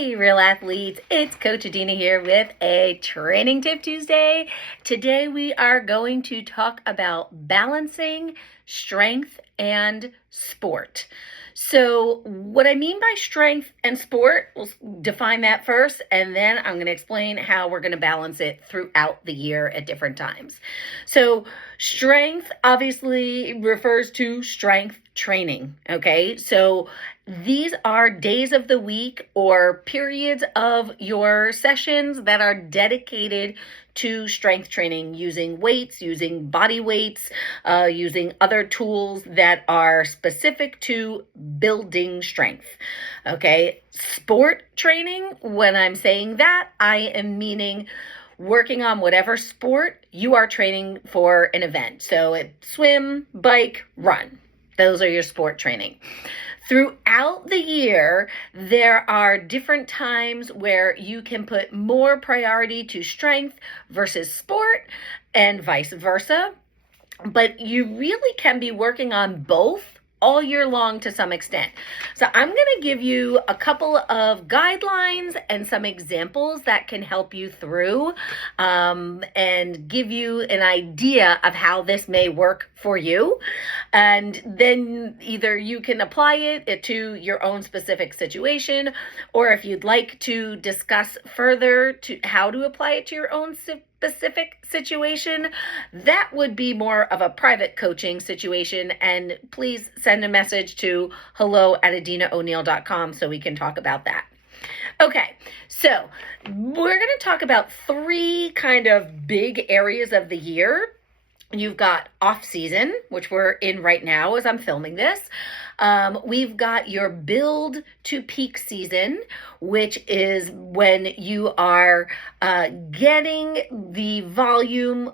Hey, real athletes, it's Coach Adina here with a Training Tip Tuesday. Today we are going to talk about balancing strength and sport. So what I mean by strength and sport, we'll define that first, and then I'm going to explain how we're going to balance it throughout the year at different times. So strength obviously refers to strength training, okay? So these are days of the week or periods of your sessions that are dedicated to strength training, using weights, using body weights, using other tools that are specific to building strength. Okay, sport training, when I'm saying that, I am meaning working on whatever sport you are training for an event. So it's swim, bike, run. Those are your sport training. Throughout the year, there are different times where you can put more priority to strength versus sport and vice versa. But you really can be working on both all year long to some extent. So I'm going to give you a couple of guidelines and some examples that can help you through and give you an idea of how this may work for you. And then either you can apply it to your own specific situation, or if you'd like to discuss further to how to apply it to your own specific situation, that would be more of a private coaching situation. And please send a message to hello@adinaoneil.com so we can talk about that. Okay, so we're going to talk about three kind of big areas of the year. You've got off season, which we're in right now as I'm filming this. We've got your build to peak season, which is when you are getting the volume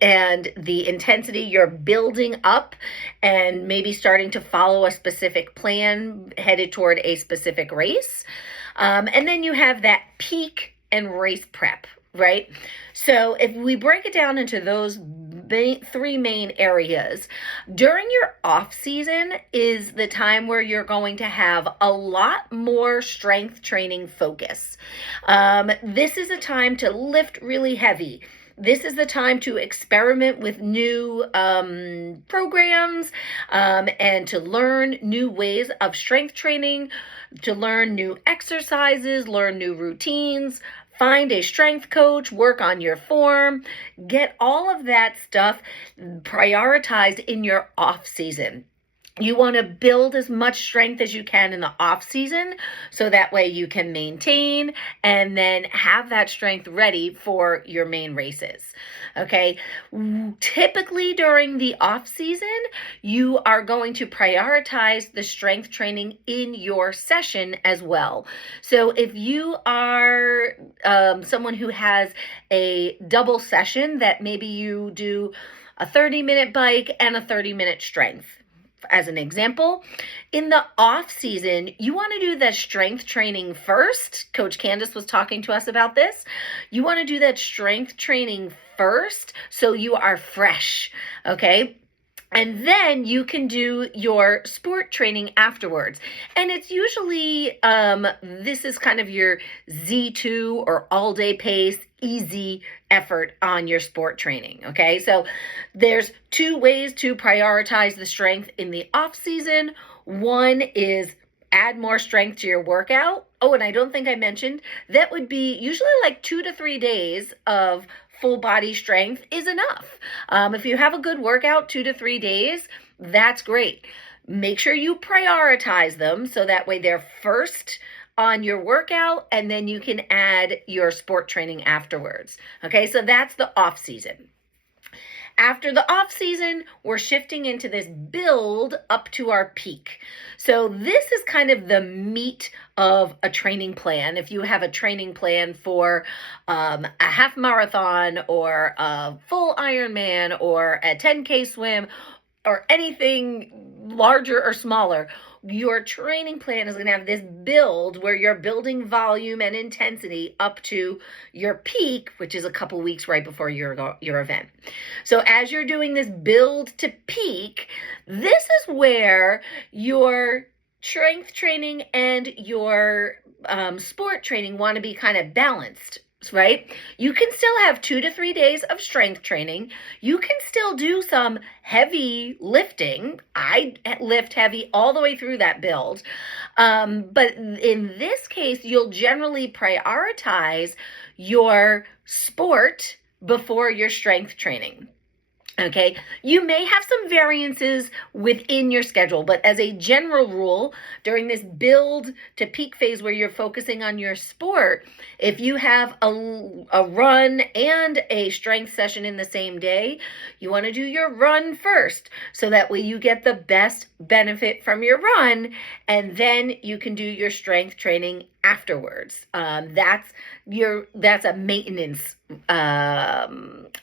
and the intensity, you're building up and maybe starting to follow a specific plan headed toward a specific race. And then you have that peak and race prep, right? So if we break it down into those three main areas, during your off season is the time where you're going to have a lot more strength training focus. This is a time to lift really heavy. This is the time to experiment with new programs and to learn new ways of strength training, to learn new exercises, learn new routines, find a strength coach, work on your form, get all of that stuff prioritized in your off season. You want to build as much strength as you can in the off season so that way you can maintain and then have that strength ready for your main races. Okay. Typically during the off season, you are going to prioritize the strength training in your session as well. So if you are someone who has a double session that maybe you do a 30-minute bike and a 30-minute strength, as an example, in the off season, you want to do that strength training first. Coach Candace was talking to us about this. You want to do that strength training first so you are fresh, okay? And then you can do your sport training afterwards. And it's usually, this is kind of your Z2 or all day pace, easy effort on your sport training. Okay. So there's two ways to prioritize the strength in the off season. One is add more strength to your workout. Oh, and I don't think I mentioned that would be usually like 2 to 3 days of full body strength is enough. If you have a good workout, 2 to 3 days, that's great. Make sure you prioritize them so that way they're first on your workout and then you can add your sport training afterwards. Okay, so that's the off season. After the off season, we're shifting into this build up to our peak. So this is kind of the meat of a training plan. If you have a training plan for a half marathon or a full Ironman or a 10K swim or anything larger or smaller, your training plan is going to have this build where you're building volume and intensity up to your peak, which is a couple weeks right before your event. So as you're doing this build to peak, this is where your strength training and your sport training want to be kind of balanced, right? You can still have 2 to 3 days of strength training. You can still do some heavy lifting. I lift heavy all the way through that build. But in this case, you'll generally prioritize your sport before your strength training. Okay, you may have some variances within your schedule, but as a general rule, during this build to peak phase where you're focusing on your sport, if you have a run and a strength session in the same day, you want to do your run first, so that way you get the best benefit from your run, and then you can do your strength training afterwards. That's a maintenance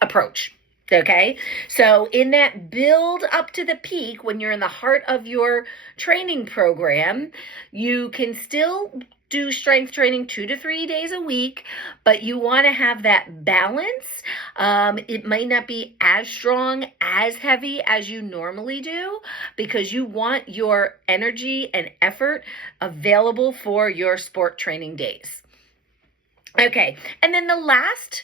approach. Okay, so in that build up to the peak, when you're in the heart of your training program, you can still do strength training 2 to 3 days a week, but you want to have that balance. It might not be as strong, as heavy as you normally do, because you want your energy and effort available for your sport training days. Okay, and then the last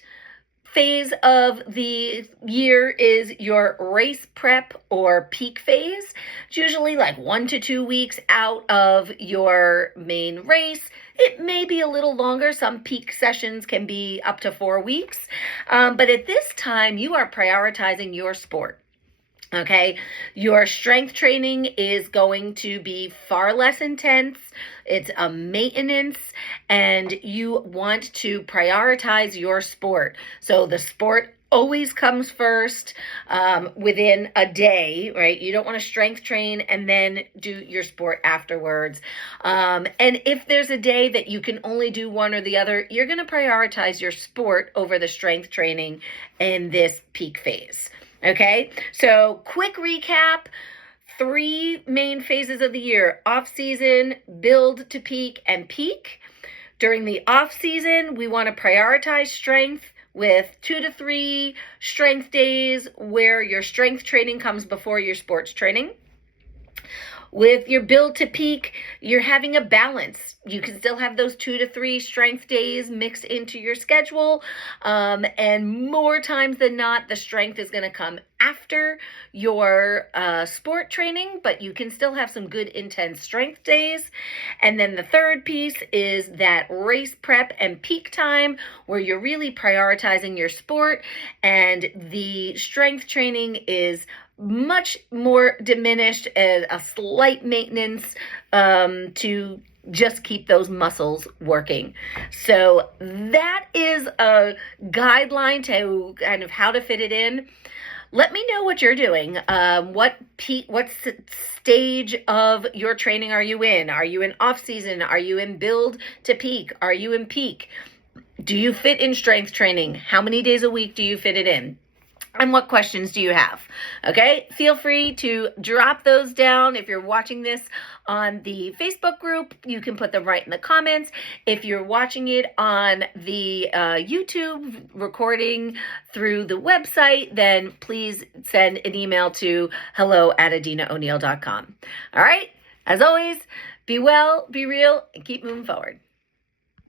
phase of the year is your race prep or peak phase. It's usually like 1 to 2 weeks out of your main race. It may be a little longer. Some peak sessions can be up to 4 weeks. But at this time, you are prioritizing your sport. Okay, your strength training is going to be far less intense. It's a maintenance, and you want to prioritize your sport. So the sport always comes first within a day, right? You don't want to strength train and then do your sport afterwards. And if there's a day that you can only do one or the other, you're going to prioritize your sport over the strength training in this peak phase. Okay, so quick recap, 3 main phases of the year: off season, build to peak, and peak. During the off season, we want to prioritize strength with 2 to 3 strength days where your strength training comes before your sports training. With your build to peak, you're having a balance. You can still have those 2 to 3 strength days mixed into your schedule. And more times than not, the strength is going to come after your sport training, but you can still have some good intense strength days. And then the third piece is that race prep and peak time, where you're really prioritizing your sport, and the strength training is much more diminished and a slight maintenance to just keep those muscles working. So that is a guideline to kind of how to fit it in. Let me know what you're doing. What stage of your training are you in? Are you in off season? Are you in build to peak? Are you in peak? Do you fit in strength training? How many days a week do you fit it in? And what questions do you have? Okay, feel free to drop those down. If you're watching this on the Facebook group, you can put them right in the comments. If you're watching it on the YouTube recording through the website, then please send an email to hello@adinaoneal.com. All right, as always, be well, be real, and keep moving forward.